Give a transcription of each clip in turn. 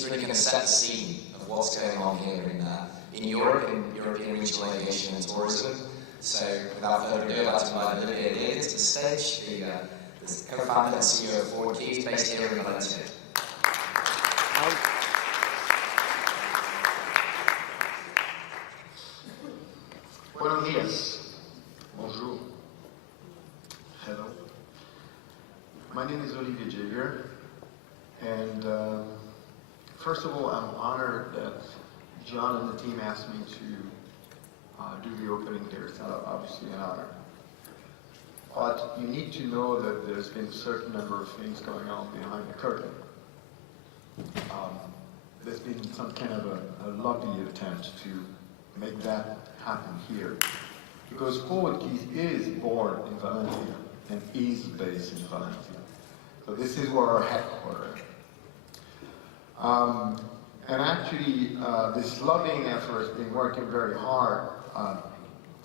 he's really going to set the scene of what's going on here in Europe, in European regional aviation and tourism. So without further ado, I'd like to invite Olivier to the stage, the co-founder and CEO of ForwardKeys, based here in Valencia. Buenos días. Bonjour. Hello. My name is Olivier Jager, and first of all, I'm honored that John and the team asked me to do the opening here. It's obviously an honor. But you need to know that there's been a certain number of things going on behind the curtain. There's been some kind of a lobby attempt to make that happen here. Because ForwardKeys is born in Valencia and is based in Valencia. So this is where our headquarters. And actually, this lobbying effort has been working very hard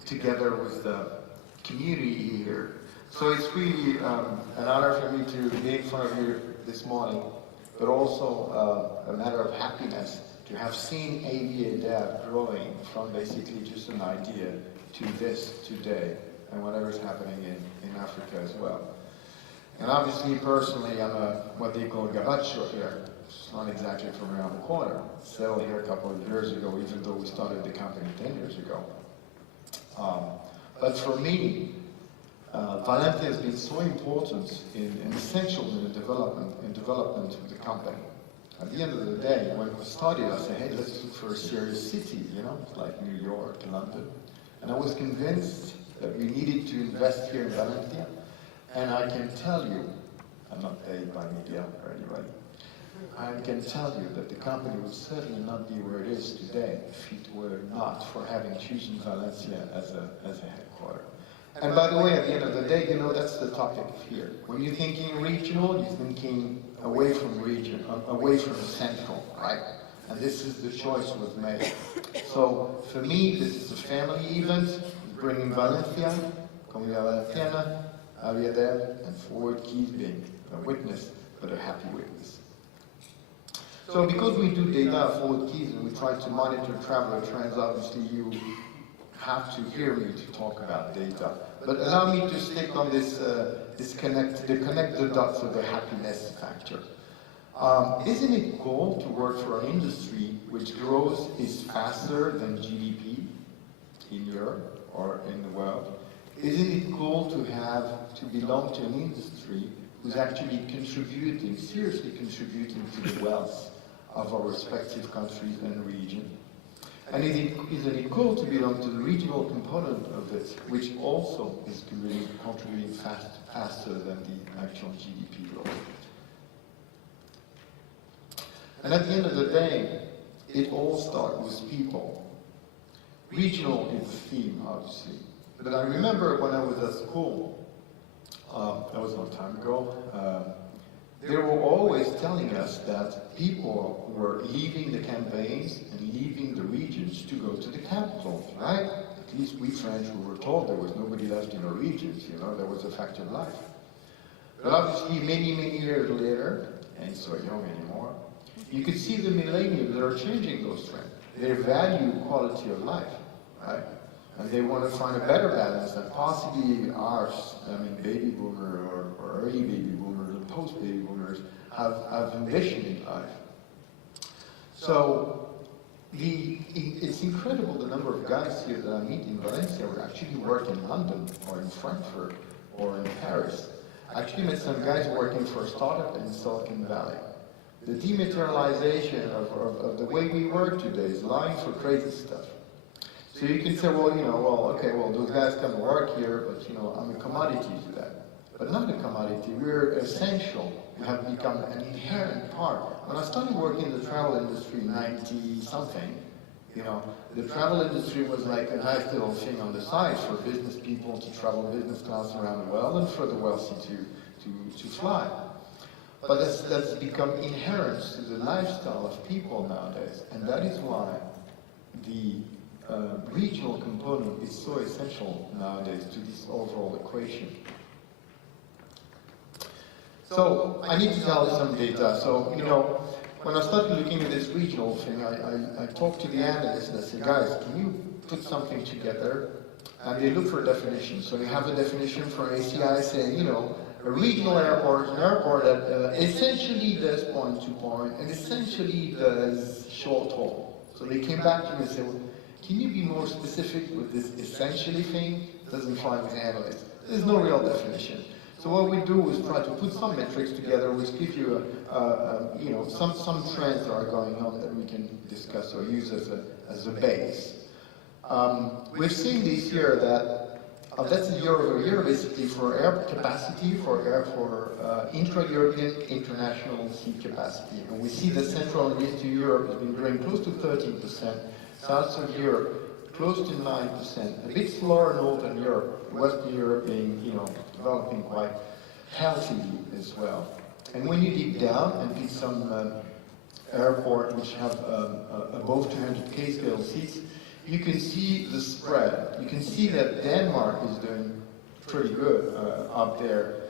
together with the community here. So it's really an honor for me to be in front of you this morning, but also a matter of happiness to have seen AviaDev growing from basically just an idea to this today, and whatever's happening in Africa as well. And obviously, personally, I'm what they call Gavacho here. It's not exactly from around the corner. Settled here a couple of years ago, even though we started the company 10 years ago. But for me, Valencia has been so important and essential in the development of the company. At the end of the day, when we started, I said, hey, let's look for a serious city, you know, like New York, London. And I was convinced that we needed to invest here in Valencia. And I can tell you, I'm not paid by media or anybody, I can tell you that the company would certainly not be where it is today if it were not for having chosen Valencia as a headquarter. And by the way, at the end of the day, you know, that's the topic here. When you're thinking regional, you're thinking away from region, away from the central, right? And this is the choice was made. So for me, this is a family event, bringing Valencia, Comunidad Valenciana, AviaDev, and ForwardKeys being a witness, but a happy witness. So because we do data at ForwardKeys and we try to monitor traveler trends, obviously you have to hear me to talk about data. But allow me to stick on this, connect the dots of the happiness factor. Isn't it cool to work for an industry which growth is faster than GDP in Europe or in the world? Isn't it cool to belong to an industry who's actually contributing, seriously contributing to the wealth of our respective countries and region? And isn't it cool to belong to the regional component of it, which also is contributing faster than the actual GDP growth? And at the end of the day, it all starts with people. Regional is the theme, obviously. But I remember when I was at school, that was a long time ago, they were always telling us that people were leaving the campaigns and leaving the regions to go to the capitals, right? At least we French were told there was nobody left in our regions, you know, that was a fact of life. But obviously many, many years later, and so young anymore, you could see the millennials that are changing those trends. They value quality of life, right? And they want to find a better balance than possibly ours, I mean, baby boomer or early baby boomers and post-baby boomers have ambition in life. So it's incredible the number of guys here that I meet in Valencia who actually work in London or in Frankfurt or in Paris. I actually met some guys working for a startup in Silicon Valley. The dematerialization of the way we work today is allowing for crazy stuff. So you can say, well, you know, okay, those guys come to work here, but, you know, I'm a commodity to that. But not a commodity, we're essential. We have become an inherent part. When I started working in the travel industry in 90-something, you know, the travel industry was like a nice little thing on the side for business people to travel business class around the world and for the wealthy to fly. But that's become inherent to the lifestyle of people nowadays. And that is why the regional component is so essential nowadays to this overall equation. So I need to tell you some data. So, you know, when I started looking at this regional thing, I talked to the analysts and I said, guys, can you put something together? And they look for a definition. So you have a definition for ACI saying, you know, a regional airport, an airport that essentially does point-to-point and essentially does short haul. So they came back to me and said, well, can you be more specific with this essentially thing? It doesn't fly with analysts. There's no real definition. So what we do is try to put some metrics together, which give you you know, some trends that are going on that we can discuss or use as a base. We've seen this year that that's a year-over-year basically for air capacity, for intra-European international seat capacity. And we see that Central and Eastern Europe has been growing close to 13%, South of Europe close to 9%, a bit slower in Northern Europe, Western Europe being, you know, developing quite healthily as well. And when you dig down and pick some airports which have above 200K scale seats, you can see the spread. You can see that Denmark is doing pretty good up there.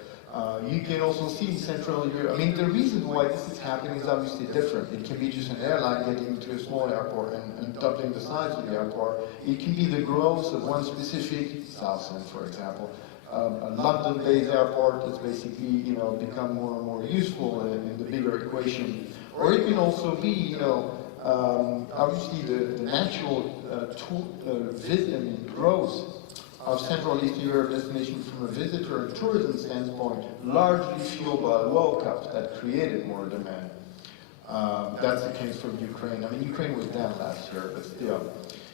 You can also see in Central Europe, I mean, the reason why this is happening is obviously different. It can be just an airline getting into a small airport and doubling the size of the airport. It can be the growth of one specific, Southend, for example, a London-based airport that's basically, you know, become more and more useful in the bigger equation. Or it can also be, you know, obviously the natural growth of Central and Eastern Europe destinations from a visitor and tourism standpoint, largely fueled by the World Cup that created more demand. That's the case for Ukraine. I mean, Ukraine was down last year, but still.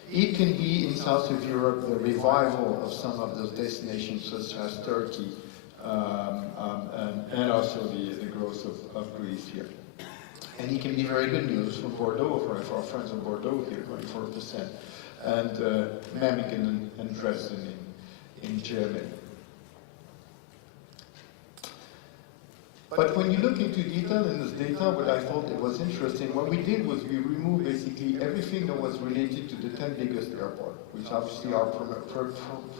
It can be in South of Europe the revival of some of those destinations, such as Turkey, and also the growth of Greece here. And it can be very good news for Bordeaux, for our friends in Bordeaux here, 24%, and Memmingen and Dresden in Germany. But when you look into detail in this data, what I thought it was interesting, what we did was we removed basically everything that was related to the 10 biggest airports, which obviously are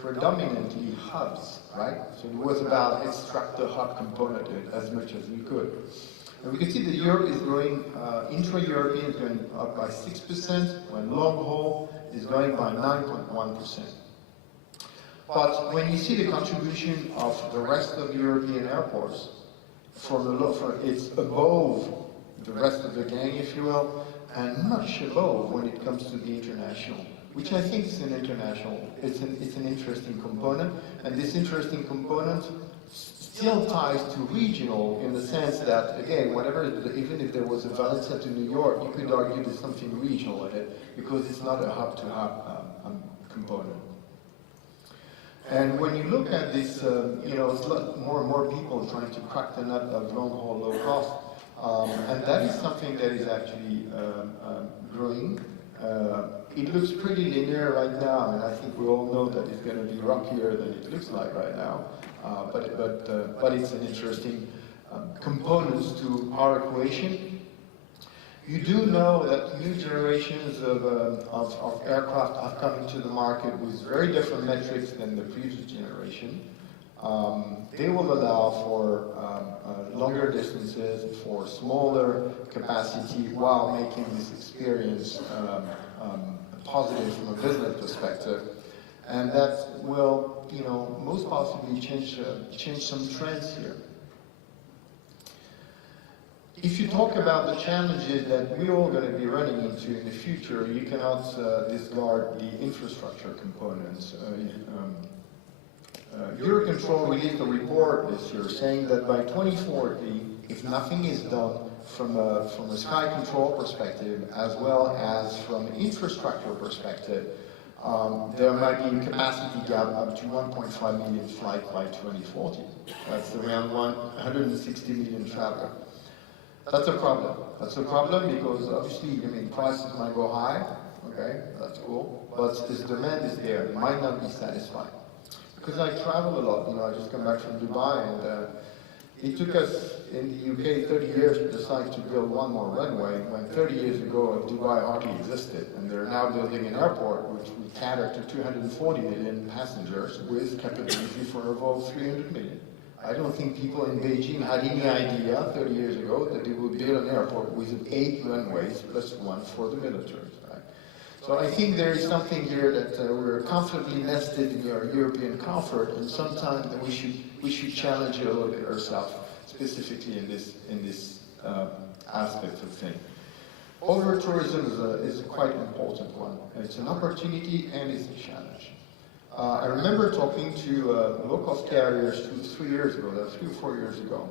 predominantly hubs, right? So it was about extract the hub component as much as we could. And we can see that Europe is growing, intra-European is going up by 6%, when long haul is going by 9.1%. But when you see the contribution of the rest of the European airports, it's above the rest of the gang, if you will, and much above when it comes to the international, which I think is an interesting component, and this interesting component still ties to regional in the sense that, again, even if there was a Valencia to New York, you could argue there's something regional in it because it's not a hub-to-hub component. And when you look at this, you know, it's more and more people trying to crack the nut of long-haul, low-cost, and that is something that is actually growing. It looks pretty linear right now, and I think we all know that it's going to be rockier than it looks like right now. But it's an interesting component to our equation. You do know that new generations of aircraft are coming to the market with very different metrics than the previous generation. They will allow for longer distances, for smaller capacity, while making this experience positive from a business perspective. And that will, you know, most possibly change some trends here. If you talk about the challenges that we're all going to be running into in the future, you cannot discard the infrastructure components. Eurocontrol released a report this year saying that by 2040, if nothing is done from a sky control perspective as well as from an infrastructure perspective, there might be a capacity gap up to 1.5 million flights by 2040. That's around 160 million travelers. That's a problem. That's a problem because obviously, I mean, prices might go high, okay, that's cool, but this demand is there, it might not be satisfied. Because I travel a lot, you know, I just come back from Dubai, and it took us in the UK 30 years to decide to build one more runway, when 30 years ago Dubai hardly existed, and they're now building an airport which would cater to 240 million passengers with capacity for above 300 million. I don't think people in Beijing had any idea 30 years ago that they would build an airport with 8 runways plus 1 for the military. Right? So I think there is something here that we're comfortably nested in our European comfort, and sometimes we should challenge it a little bit ourselves, specifically in this aspect of things. Over-tourism is a quite important one. It's an opportunity and it's a challenge. I remember talking to low-cost carriers 3 years ago, that's 3 or 4 years ago,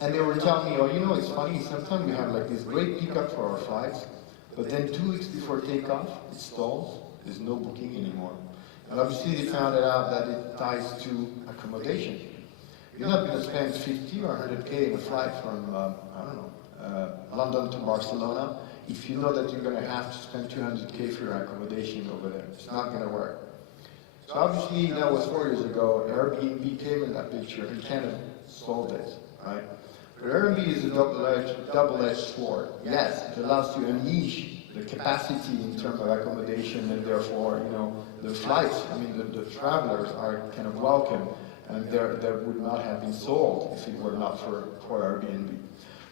and they were telling me, oh, you know, it's funny, sometimes we have like this great pickup for our flights, but then 2 weeks before takeoff, it stalls, there's no booking anymore. And obviously they found out that it ties to accommodation. You're not going to spend 50 or 100K in a flight from, I don't know, London to Barcelona, if you know that you're going to have to spend 200K for your accommodation over there. It's not going to work. So obviously, that was 4 years ago, Airbnb came in that picture and kind of solved it, right? But Airbnb is a double-edged sword. Yes, it allows you to unleash the capacity in terms of accommodation, and therefore, you know, the flights, I mean, the travelers are kind of welcome, and that would not have been sold if it were not for Airbnb.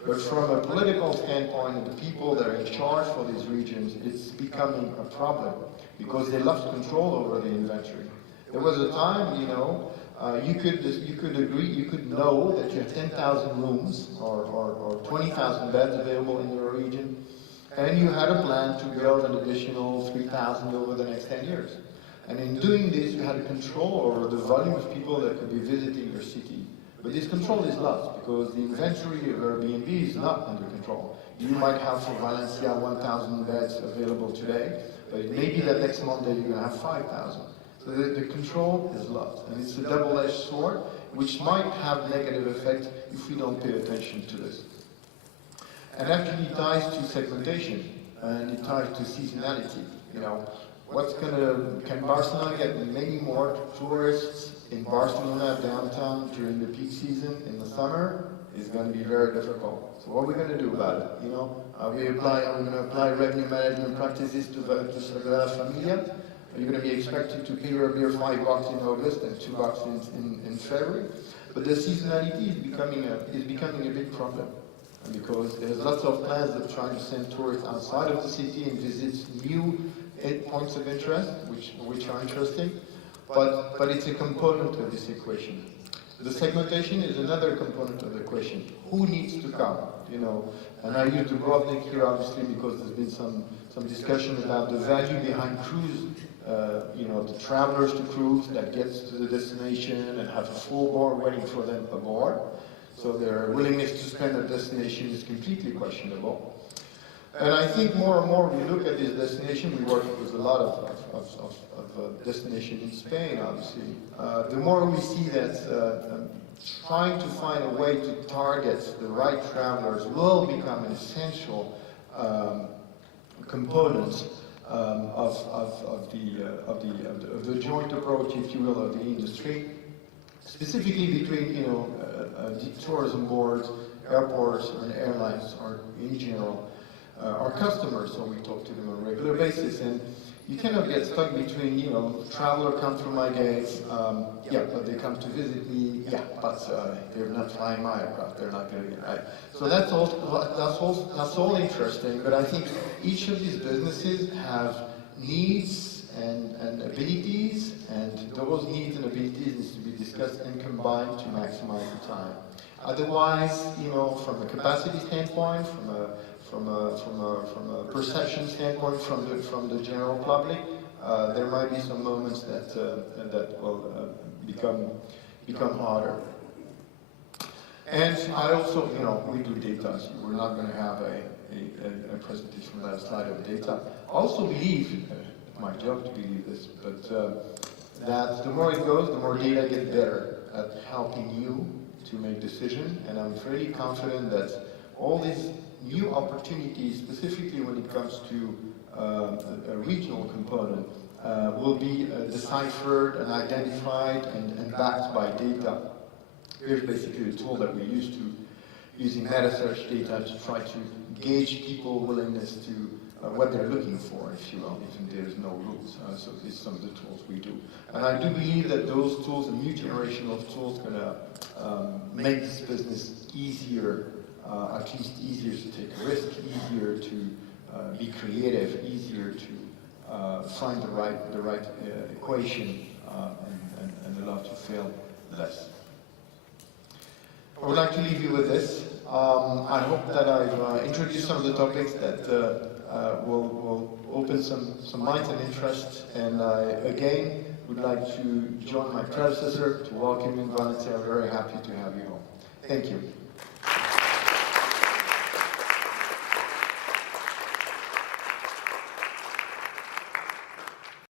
But from a political standpoint, the people that are in charge for these regions, it's becoming a problem because they lost control over the inventory. There was a time, you know, you could agree, you could know that you have 10,000 rooms or 20,000 beds available in your region, and you had a plan to build an additional 3,000 over the next 10 years. And in doing this, you had control over the volume of people that could be visiting your city. But this control is lost because the inventory of Airbnb is not under control. You might have for Valencia 1,000 beds available today, but maybe that next Monday you're going to have 5,000. So the control is lost, and it's a double-edged sword, which might have negative effect if we don't pay attention to this. And actually it ties to segmentation, and it ties to seasonality. You know, can Barcelona get many more tourists in Barcelona downtown during the peak season in the summer? Is going to be very difficult. So what are we going to do about it? You know, are we going to apply revenue management practices to Sagrada Familia? Are you going to be expected to pay your beer $5 in August and $2 in February? But the seasonality is becoming a big problem, because there's lots of plans that try to send tourists outside of the city and visit new points of interest, which are interesting. But it's a component of this equation. The segmentation is another component of the equation. Who needs to come? You know, and I use the Dubrovnik here obviously because there's been some discussion about the value behind cruise. You know, the travelers to cruise that gets to the destination and have a full board waiting for them aboard. So their willingness to spend at destination is completely questionable. And I think more and more we look at this destination, we work with a lot of destinations in Spain, obviously. The more we see that trying to find a way to target the right travelers will become an essential component of the joint approach, if you will, of the industry, specifically between, you know, tourism boards, airports, and airlines, or in general. Our customers, so we talk to them on a regular basis, and you cannot get stuck between, you know, traveler comes through my gates, yeah, but they come to visit me, yeah, but they're not flying my aircraft, they're not going to get right. So that's all interesting, but I think each of these businesses have needs and abilities, and those needs and abilities need to be discussed and combined to maximize the time. Otherwise, you know, from a capacity standpoint, from a perception standpoint, from the general public, there might be some moments that will become harder. And I also, you know, we do data, so we're not going to have a presentation from that slide of data. I also believe, it's my job to believe this, but that the more it goes, the more data gets better at helping you to make decisions, and I'm fairly confident that all these new opportunities, specifically when it comes to a regional component, will be deciphered and identified and backed by data. Here's basically a tool that we use using meta search data to try to gauge people's willingness to what they're looking for, if you will, even there's no rules. So these are some of the tools we do. And I do believe that those tools, a new generation of tools, going to make this business easier, at least easier to take a risk, easier to be creative, easier to find the right equation, and allow to fail less. I would like to leave you with this. I hope that I've introduced some of the topics that will open some minds and interest, and I again would like to join my predecessor to welcome you in Valencia. I'm very happy to have you home. Thank you.